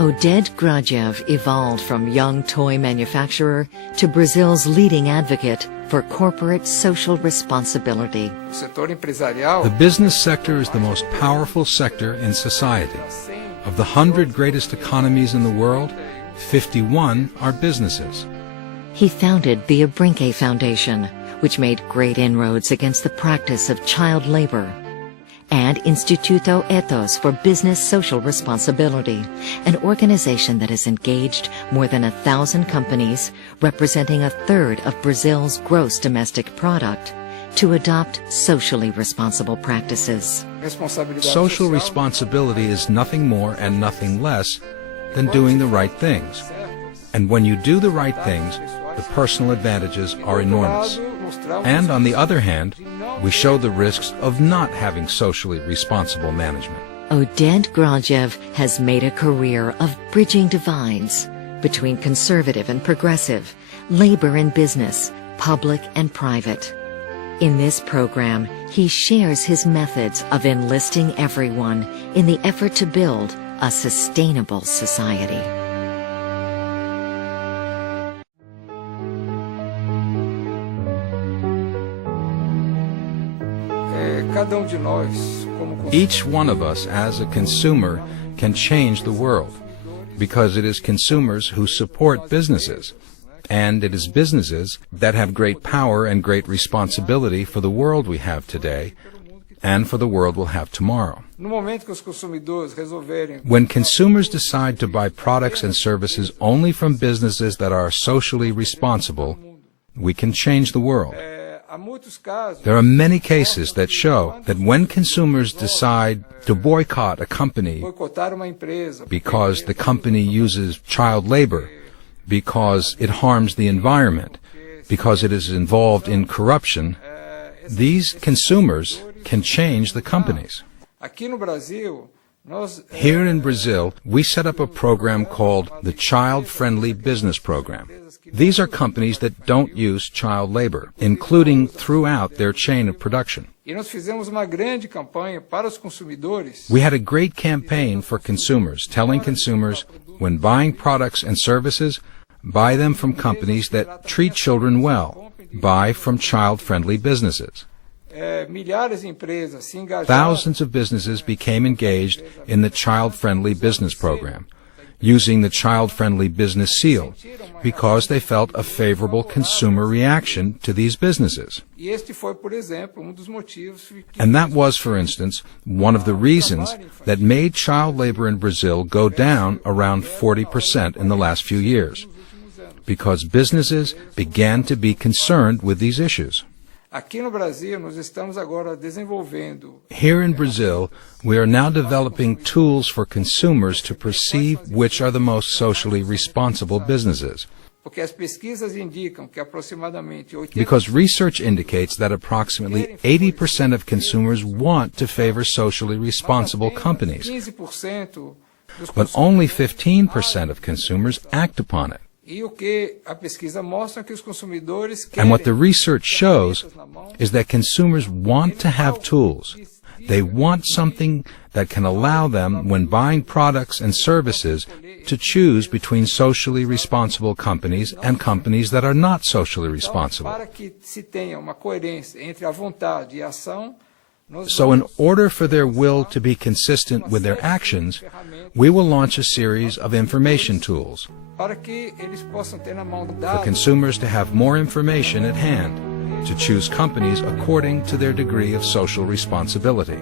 Oded Grajew evolved from young toy manufacturer to Brazil's leading advocate for corporate social responsibility. The business sector is the most powerful sector in society. Of the 100 greatest economies in the world, 51 are businesses. He founded the Abrinque Foundation, which made great inroads against the practice of child labor, and Instituto Ethos for Business Social Responsibility, an organization that has engaged more than 1,000 companies, representing 1/3 of Brazil's gross domestic product, to adopt socially responsible practices. Social responsibility is nothing more and nothing less than doing the right things. And when you do the right things, the personal advantages are enormous. And on the other hand, we show the risks of not having socially responsible management. Oded Grajew has made a career of bridging divides between conservative and progressive, labor and business, public and private. In this program, he shares his methods of enlisting everyone in the effort to build a sustainable society. Each one of us as a consumer can change the world, because it is consumers who support businesses, and it is businesses that have great power and great responsibility for the world we have today and for the world we'll have tomorrow. When consumers decide to buy products and services only from businesses that are socially responsible, we can change the world. There are many cases that show that when consumers decide to boycott a company because the company uses child labor, because it harms the environment, because it is involved in corruption, these consumers can change the companies. Here in Brazil, we set up a program called the Child Friendly Business Program. These are companies that don't use child labor, including throughout their chain of production. We had a great campaign for consumers, telling consumers, when buying products and services, buy them from companies that treat children well. Buy from child-friendly businesses. Thousands of businesses became engaged in the Child-Friendly Business Program, using the Child-Friendly Business Seal, because they felt a favorable consumer reaction to these businesses. And that was, for instance, one of the reasons that made child labor in Brazil go down around 40% in the last few years, because businesses began to be concerned with these issues. Here in Brazil, we are now developing tools for consumers to perceive which are the most socially responsible businesses. Because research indicates that approximately 80% of consumers want to favor socially responsible companies, but only 15% of consumers act upon it. And what the research shows is that consumers want to have tools. They want something that can allow them, when buying products and services, to choose between socially responsible companies and companies that are not socially responsible. So in order for their will to be consistent with their actions, we will launch a series of information tools for consumers to have more information at hand to choose companies according to their degree of social responsibility.